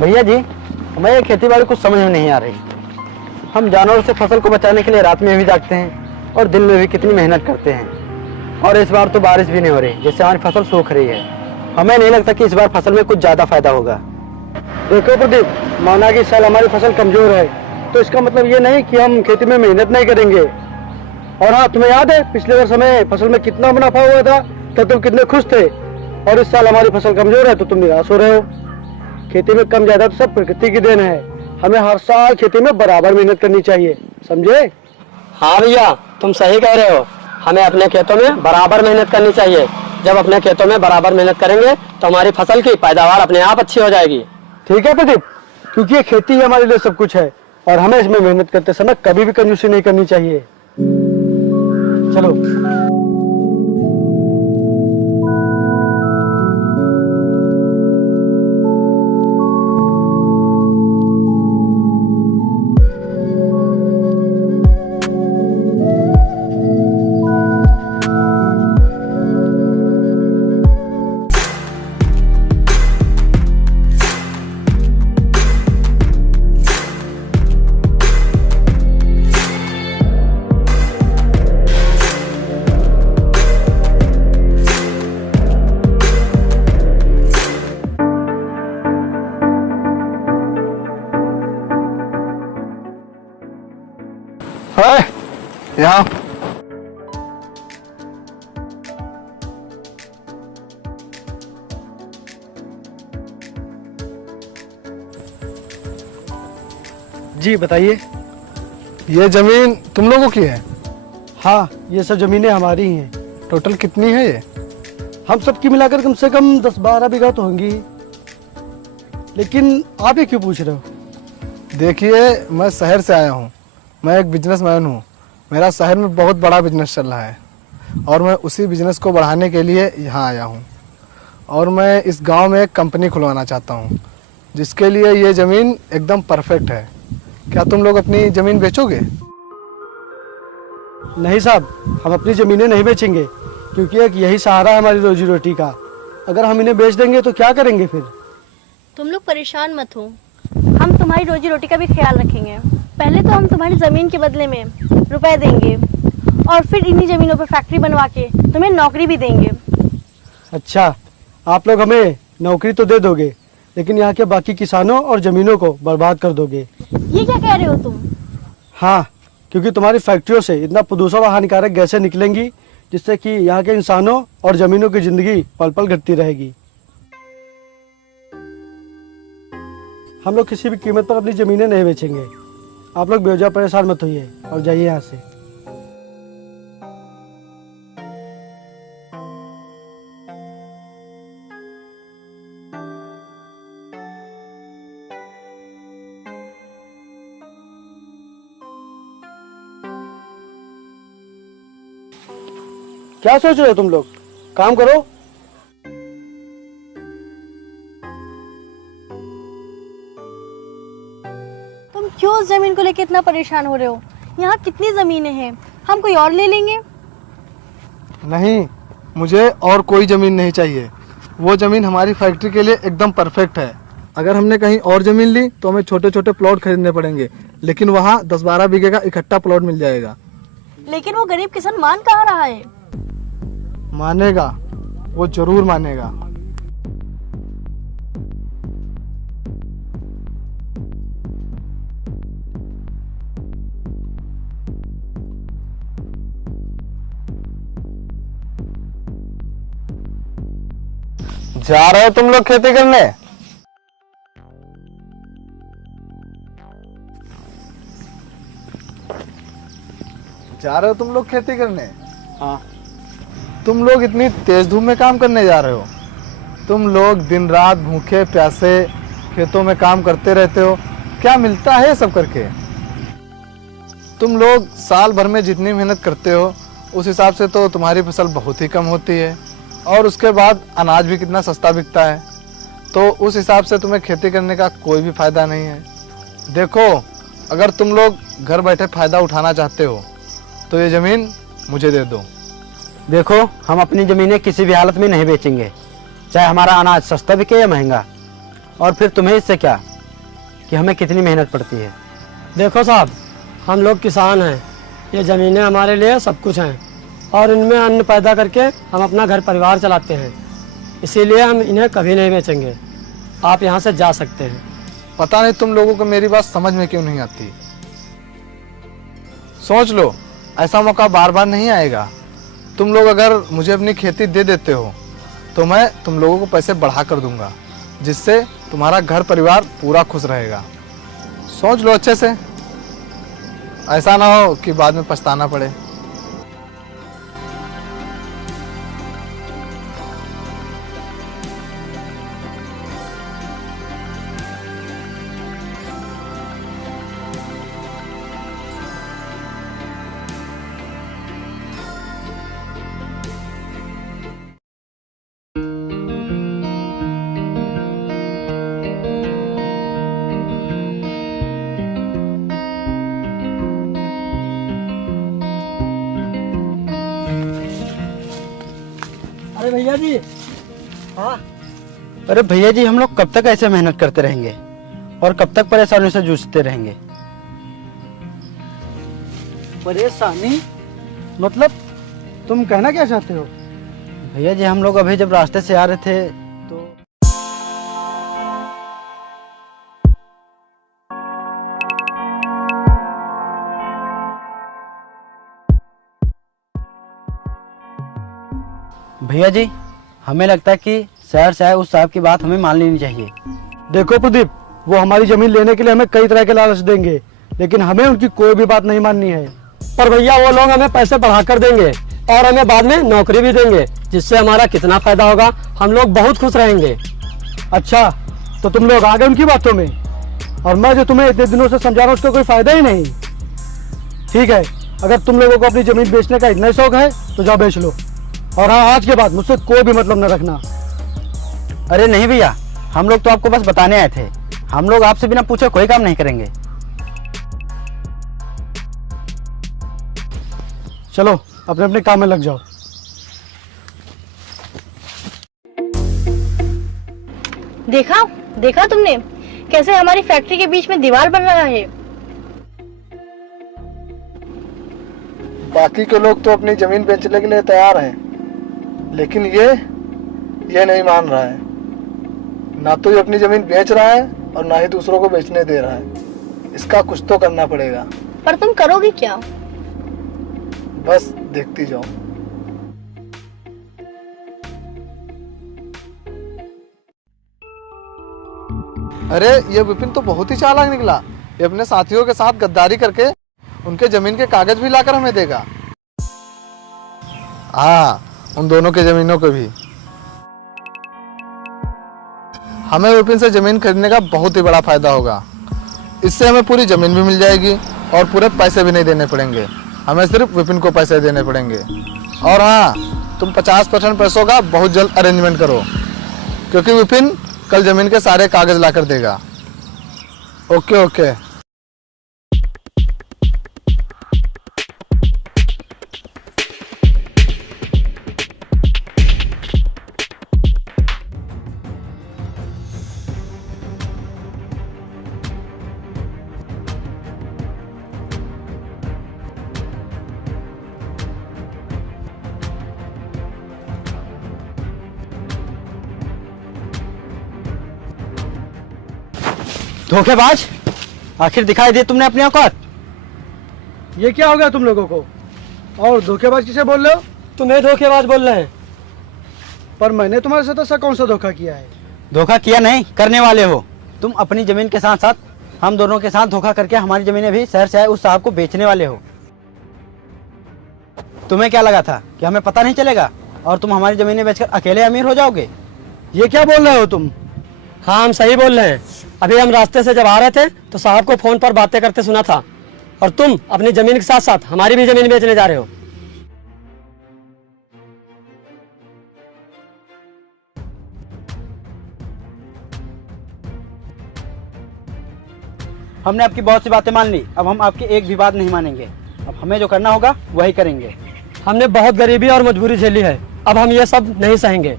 भैया जी, हमें ये खेती बाड़ी कुछ समझ में नहीं आ रही। हम जानवरों से फसल को बचाने के लिए रात में भी जागते हैं और दिन में भी कितनी मेहनत करते हैं, और इस बार तो बारिश भी नहीं हो रही, जिससे हमारी फसल सूख रही है। हमें नहीं लगता कि इस बार फसल में कुछ ज़्यादा फायदा होगा। देखो प्रदीप, माना कि इस साल हमारी फसल कमजोर है, तो इसका मतलब ये नहीं कि हम खेती में मेहनत नहीं करेंगे। और हाँ, तुम्हें याद है पिछले वर्ष हमें फसल में कितना मुनाफा हुआ था, तो तुम कितने खुश थे। और इस साल हमारी फसल कमजोर है तो तुम निराश हो रहे हो। खेती में कम ज्यादा तो सब प्रकृति की देन है। हमें हर साल खेती में बराबर मेहनत करनी चाहिए, समझे? हाँ भैया, तुम सही कह रहे हो। हमें अपने खेतों में बराबर मेहनत करनी चाहिए। जब अपने खेतों में बराबर मेहनत करेंगे तो हमारी फसल की पैदावार अपने आप अच्छी हो जाएगी। ठीक है प्रदीप, क्योंकि ये खेती ही हमारे लिए सब कुछ है और हमें इसमें मेहनत करते समय कभी भी कंजूसी नहीं करनी चाहिए। चलो। यहाँ जी बताइए। ये जमीन तुम लोगों की है? हाँ, ये सब जमीनें हमारी ही हैं। टोटल कितनी है ये? हम सबकी मिलाकर कम से कम 10-12 बीघा तो होंगी। लेकिन आप ये क्यों पूछ रहे हो? देखिए, मैं शहर से आया हूँ। मैं एक बिजनेसमैन हूँ। मेरा शहर में बहुत बड़ा बिजनेस चल रहा है और मैं उसी बिजनेस को बढ़ाने के लिए यहाँ आया हूँ। और मैं इस गांव में एक कंपनी खुलवाना चाहता हूँ, जिसके लिए ये ज़मीन एकदम परफेक्ट है। क्या तुम लोग अपनी ज़मीन बेचोगे? नहीं साहब, हम अपनी ज़मीनें नहीं बेचेंगे, क्योंकि एक यही सहारा है हमारी रोजी रोटी का। अगर हम इन्हें बेच देंगे तो क्या करेंगे फिर? तुम लोग परेशान मत हो, हम तुम्हारी रोजी रोटी का भी ख्याल रखेंगे। पहले तो हम तुम्हारी ज़मीन के बदले में रुपए देंगे और फिर इन्हीं ज़मीनों पर फैक्ट्री बनवा के तुम्हें नौकरी भी देंगे। अच्छा, आप लोग हमें नौकरी तो दे दोगे, लेकिन यहाँ के बाकी किसानों और ज़मीनों को बर्बाद कर दोगे। ये क्या कह रहे हो तुम? हाँ, क्योंकि तुम्हारी फैक्ट्रियों से इतना प्रदूषण और हानिकारक गैसें निकलेंगी, जिससे कि यहाँ के इंसानों और ज़मीनों की ज़िंदगी पल पल घटती रहेगी। हम लोग किसी भी कीमत पर अपनी ज़मीनें नहीं बेचेंगे। आप लोग बेवजह परेशान मत होइए और जाइए यहाँ से। क्या सोच रहे हो तुम लोग? काम करो। तुम क्यों उस ज़मीन को लेकर इतना परेशान हो रहे हो? यहाँ कितनी ज़मीनें हैं, हम कोई और ले लेंगे। नहीं, मुझे और कोई ज़मीन नहीं चाहिए। वो ज़मीन हमारी फैक्ट्री के लिए एकदम परफेक्ट है। अगर हमने कहीं और ज़मीन ली तो हमें छोटे छोटे प्लॉट खरीदने पड़ेंगे, लेकिन वहाँ 10-12 बीघे का इकट्ठा प्लॉट मिल जाएगा। लेकिन वो गरीब किसान मान कहाँ रहा है? मानेगा, वो जरूर मानेगा। जा रहे हो तुम लोग खेती करने? जा रहे हो तुम लोग खेती करने? हाँ। तुम लोग इतनी तेज धूप में काम करने जा रहे हो? तुम लोग दिन रात भूखे प्यासे खेतों में काम करते रहते हो, क्या मिलता है सब करके? तुम लोग साल भर में जितनी मेहनत करते हो उस हिसाब से तो तुम्हारी फसल बहुत ही कम होती है, और उसके बाद अनाज भी कितना सस्ता बिकता है। तो उस हिसाब से तुम्हें खेती करने का कोई भी फायदा नहीं है। देखो, अगर तुम लोग घर बैठे फायदा उठाना चाहते हो तो ये जमीन मुझे दे दो। देखो, हम अपनी ज़मीनें किसी भी हालत में नहीं बेचेंगे, चाहे हमारा अनाज सस्ता बिके या महंगा। और फिर तुम्हें इससे क्या? कि हमें कितनी मेहनत पड़ती है। देखो साहब, हम लोग किसान हैं, ये ज़मीनें हमारे लिए सब कुछ हैं और इनमें अन्न पैदा करके हम अपना घर परिवार चलाते हैं, इसीलिए हम इन्हें कभी नहीं बेचेंगे। आप यहाँ से जा सकते हैं। पता नहीं तुम लोगों को मेरी बात समझ में क्यों नहीं आती। सोच लो, ऐसा मौका बार बार नहीं आएगा। तुम लोग अगर मुझे अपनी खेती दे देते हो तो मैं तुम लोगों को पैसे बढ़ा कर दूंगा, जिससे तुम्हारा घर परिवार पूरा खुश रहेगा। सोच लो अच्छे से, ऐसा ना हो कि बाद में पछताना पड़े। अरे भैया जी, हाँ अरे भैया जी, हम लोग कब तक ऐसे मेहनत करते रहेंगे और कब तक परेशानियों से जूझते रहेंगे? परेशानी मतलब तुम कहना क्या चाहते हो? भैया जी, हम लोग अभी जब रास्ते से आ रहे थे तो भैया जी, हमें लगता है कि शहर से आए उस साहब की बात हमें मान लेनी चाहिए। देखो प्रदीप, वो हमारी जमीन लेने के लिए हमें कई तरह के लालच देंगे, लेकिन हमें उनकी कोई भी बात नहीं माननी है। पर भैया वो लोग हमें पैसे बढ़ा कर देंगे और हमें बाद में नौकरी भी देंगे, जिससे हमारा कितना फायदा होगा, हम लोग बहुत खुश रहेंगे। अच्छा, तो तुम लोग आ गए उनकी बातों में, और मैं जो तुम्हें इतने दिनों से समझा रहा हूँ उसका कोई फायदा ही नहीं। ठीक है, अगर तुम लोगों को अपनी जमीन बेचने का इतना शौक है तो जाओ बेच लो, और हाँ, आज के बाद मुझसे कोई भी मतलब न रखना। अरे नहीं भैया, हम लोग तो आपको बस बताने आए थे। हम लोग आपसे बिना पूछे कोई काम नहीं करेंगे। चलो अपने अपने काम में लग जाओ। देखा देखा तुमने कैसे हमारी फैक्ट्री के बीच में दीवार बन रहा है। बाकी के लोग तो अपनी जमीन बेचने के लिए तैयार हैं, लेकिन ये नहीं मान रहा है। ना तो ये अपनी जमीन बेच रहा है और ना ही दूसरों को बेचने दे रहा है। इसका कुछ तो करना पड़ेगा। पर तुम करोगे क्या? बस देखती जाओ। अरे ये विपिन तो बहुत ही चालाक निकला। ये अपने साथियों के साथ गद्दारी करके उनके जमीन के कागज भी लाकर हमें देगा। हाँ, उन दोनों के जमीनों को भी। हमें विपिन से जमीन खरीदने का बहुत ही बड़ा फायदा होगा। इससे हमें पूरी जमीन भी मिल जाएगी और पूरे पैसे भी नहीं देने पड़ेंगे। हमें सिर्फ विपिन को पैसे देने पड़ेंगे। और हाँ, तुम 50% पैसों का बहुत जल्द अरेंजमेंट करो, क्योंकि विपिन कल जमीन के सारे कागज लाकर देगा। Okay okay. धोखेबाज, आखिर दिखाई दी तुमने अपनी औकात। ये क्या हो गया तुम लोगों को? और धोखेबाज किसे बोल रहे हो? तुम्हें धोखेबाज बोल रहे हैं। पर मैंने तुम्हारे साथ ऐसा कौन सा धोखा किया है? धोखा किया नहीं, करने वाले हो। तुम अपनी जमीन के साथ साथ हम दोनों के साथ धोखा करके हमारी जमीनें भी शहर से आए उस साहब को बेचने वाले हो। तुम्हें क्या लगा था कि हमें पता नहीं चलेगा और तुम हमारी जमीनें बेचकर अकेले अमीर हो जाओगे? ये क्या बोल रहे हो तुम? हाँ, हम सही बोल रहे हैं। अभी हम रास्ते से जब आ रहे थे तो साहब को फोन पर बातें करते सुना था, और तुम अपनी जमीन के साथ साथ हमारी भी जमीन बेचने जा रहे हो। हमने आपकी बहुत सी बातें मान ली, अब हम आपकी एक भी बात नहीं मानेंगे। अब हमें जो करना होगा वही करेंगे। हमने बहुत गरीबी और मजबूरी झेली है, अब हम ये सब नहीं सहेंगे।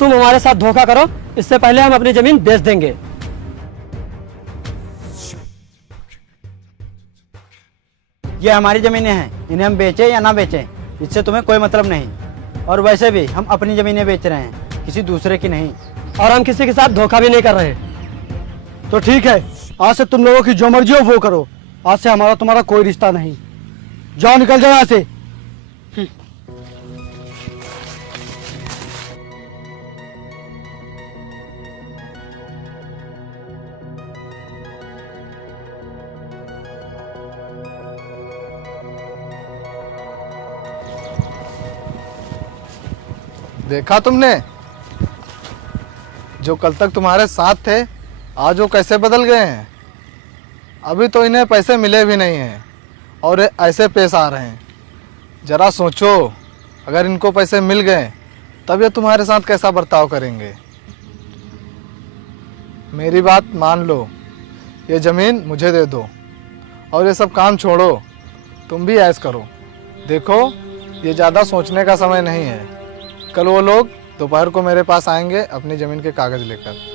तुम हमारे साथ धोखा करो, इससे पहले हम अपनी जमीन बेच देंगे। ये हमारी ज़मीनें हैं, इन्हें हम बेचें या ना बेचें इससे तुम्हें कोई मतलब नहीं। और वैसे भी हम अपनी ज़मीनें बेच रहे हैं, किसी दूसरे की नहीं। और हम किसी के साथ धोखा भी नहीं कर रहे हैं। तो ठीक है, आज से तुम लोगों की जो मर्जी हो वो करो। आज से हमारा तुम्हारा कोई रिश्ता नहीं। जाओ, निकल जाओ यहाँ से। देखा तुमने, जो कल तक तुम्हारे साथ थे आज वो कैसे बदल गए हैं। अभी तो इन्हें पैसे मिले भी नहीं हैं और ये ऐसे पेश आ रहे हैं। जरा सोचो, अगर इनको पैसे मिल गए तब ये तुम्हारे साथ कैसा बर्ताव करेंगे। मेरी बात मान लो, ये ज़मीन मुझे दे दो और ये सब काम छोड़ो, तुम भी ऐश करो। देखो, ये ज़्यादा सोचने का समय नहीं है। कल वो लोग दोपहर को मेरे पास आएंगे अपनी ज़मीन के कागज़ लेकर।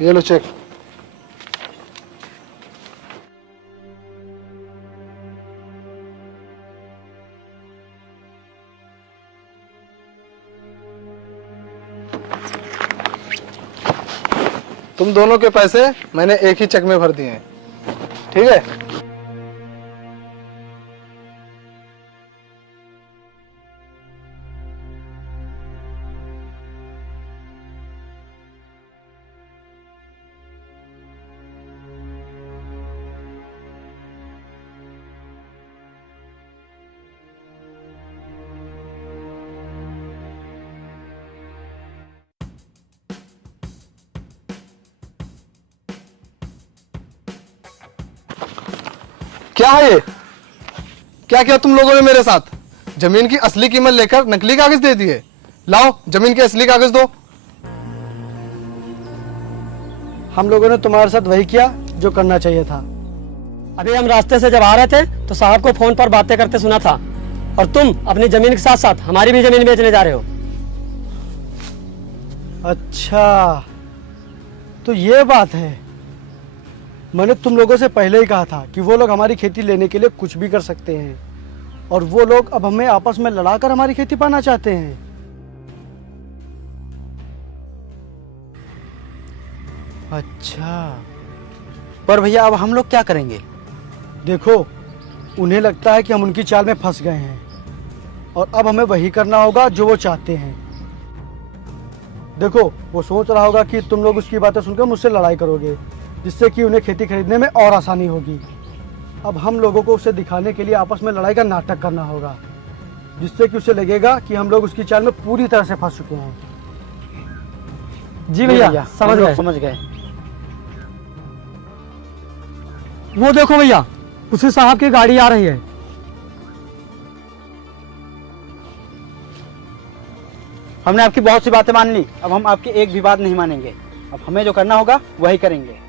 ये लो चेक। तुम दोनों के पैसे मैंने एक ही चेक में भर दिए हैं, ठीक है। क्या है ये? क्या किया तुम लोगों ने मेरे साथ? जमीन की असली कीमत लेकर नकली कागज दे दिए। लाओ जमीन के असली कागज दो। हम लोगों ने तुम्हारे साथ वही किया जो करना चाहिए था। अभी हम रास्ते से जब आ रहे थे तो साहब को फोन पर बातें करते सुना था, और तुम अपनी जमीन के साथ साथ हमारी भी जमीन बेचने जा रहे हो। अच्छा, तो ये बात है। मैंने तुम लोगों से पहले ही कहा था कि वो लोग हमारी खेती लेने के लिए कुछ भी कर सकते हैं, और वो लोग अब हमें आपस में लड़ाकर हमारी खेती पाना चाहते हैं। अच्छा, पर भैया अब हम लोग क्या करेंगे? देखो, उन्हें लगता है कि हम उनकी चाल में फंस गए हैं, और अब हमें वही करना होगा जो वो चाहते हैं। देखो, वो सोच रहा होगा कि तुम लोग उसकी बातें सुनकर मुझसे लड़ाई करोगे, जिससे कि उन्हें खेती खरीदने में और आसानी होगी। अब हम लोगों को उसे दिखाने के लिए आपस में लड़ाई का नाटक करना होगा, जिससे कि उसे लगेगा कि हम लोग उसकी चाल में पूरी तरह से फंस चुके हैं। जी भैया, समझ गए। वो देखो भैया, उसी साहब की गाड़ी आ रही है। हमने आपकी बहुत सी बातें मान ली, अब हम आपकी एक भी बात नहीं मानेंगे। अब हमें जो करना होगा वही करेंगे।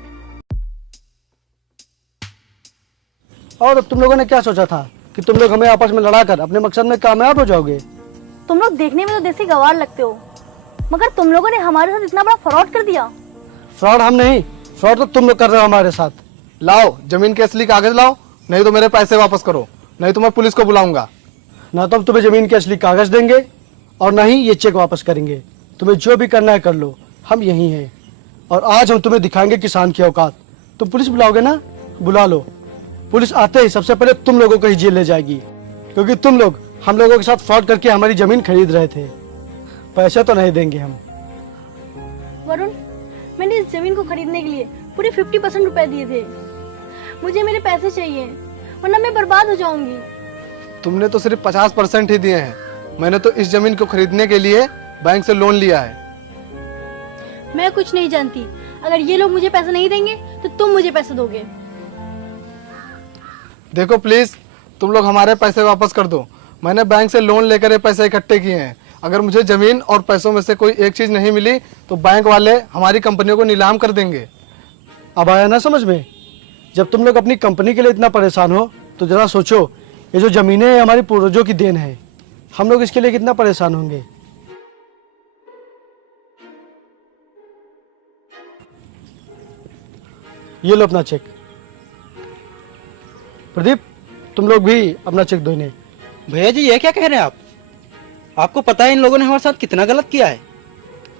और तुम लोगों ने क्या सोचा था कि तुम लोग हमें आपस में लड़ाकर अपने मकसद में कामयाब हो जाओगे? तुम लोग देखने में तो देसी गवार लगते हो, मगर तुम लोगों ने हमारे साथ इतना बड़ा फ्रॉड कर दिया। फ्रॉड हम नहीं, फ्रॉड तो तुम लोग कर रहे हो हमारे साथ। लाओ जमीन के असली कागज लाओ, नहीं तो मेरे पैसे वापस करो, नहीं तो मैं पुलिस को बुलाऊंगा। ना तो हम तुम्हें जमीन के असली कागज देंगे और ना ही ये चेक वापस करेंगे। तुम्हें जो भी करना है कर लो, हम यहीं हैं। और आज हम तुम्हें दिखाएंगे किसान की औकात। तुम पुलिस बुलाओगे ना? बुला लो। पुलिस आते ही सबसे पहले तुम लोगों को ही जेल ले जाएगी, क्योंकि तुम लोग हम लोगों के साथ फ्रॉड करके हमारी जमीन खरीद रहे थे। पैसे तो नहीं देंगे हम। वरुण, मैंने इस जमीन को खरीदने के लिए पूरे 50% रुपए दिए थे। मुझे मेरे पैसे चाहिए, वरना मैं बर्बाद हो जाऊंगी। तुमने तो सिर्फ 50% ही दिए हैं। मैंने तो इस जमीन को खरीदने के लिए बैंक से लोन लिया है। मैं कुछ नहीं जानती, अगर ये लोग मुझे पैसे नहीं देंगे तो तुम मुझे पैसे दोगे। देखो प्लीज, तुम लोग हमारे पैसे वापस कर दो। मैंने बैंक से लोन लेकर ये पैसे इकट्ठे किए हैं। अगर मुझे जमीन और पैसों में से कोई एक चीज नहीं मिली तो बैंक वाले हमारी कंपनियों को नीलाम कर देंगे। अब आया ना समझ में? जब तुम लोग अपनी कंपनी के लिए इतना परेशान हो तो जरा सोचो, ये जो जमीनें हैं हमारी पूर्वजों की देन है, हम लोग इसके लिए कितना परेशान होंगे। ये लो अपना चेक। प्रदीप, तुम लोग भी अपना चेक दो इन्हें। भैया जी ये क्या कह रहे हैं आप? आपको पता है इन लोगों ने हमारे साथ कितना गलत किया है,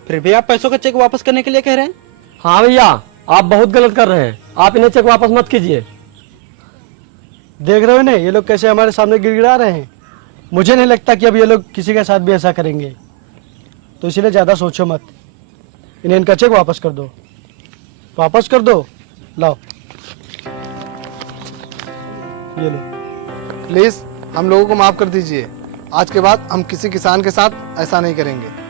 फिर भी आप पैसों का चेक वापस करने के लिए कह रहे हैं? हाँ भैया, आप बहुत गलत कर रहे हैं। आप इन्हें चेक वापस मत कीजिए। देख रहे हो ना ये लोग कैसे हमारे सामने गिड़गिड़ा रहे हैं। मुझे नहीं लगता कि अब ये लोग किसी के साथ भी ऐसा करेंगे, तो इसीलिए ज़्यादा सोचो मत। इन्हें इनका चेक वापस कर दो, वापस कर दो। लाओ ये लो। प्लीज हम लोगों को माफ कर दीजिए। आज के बाद हम किसी किसान के साथ ऐसा नहीं करेंगे।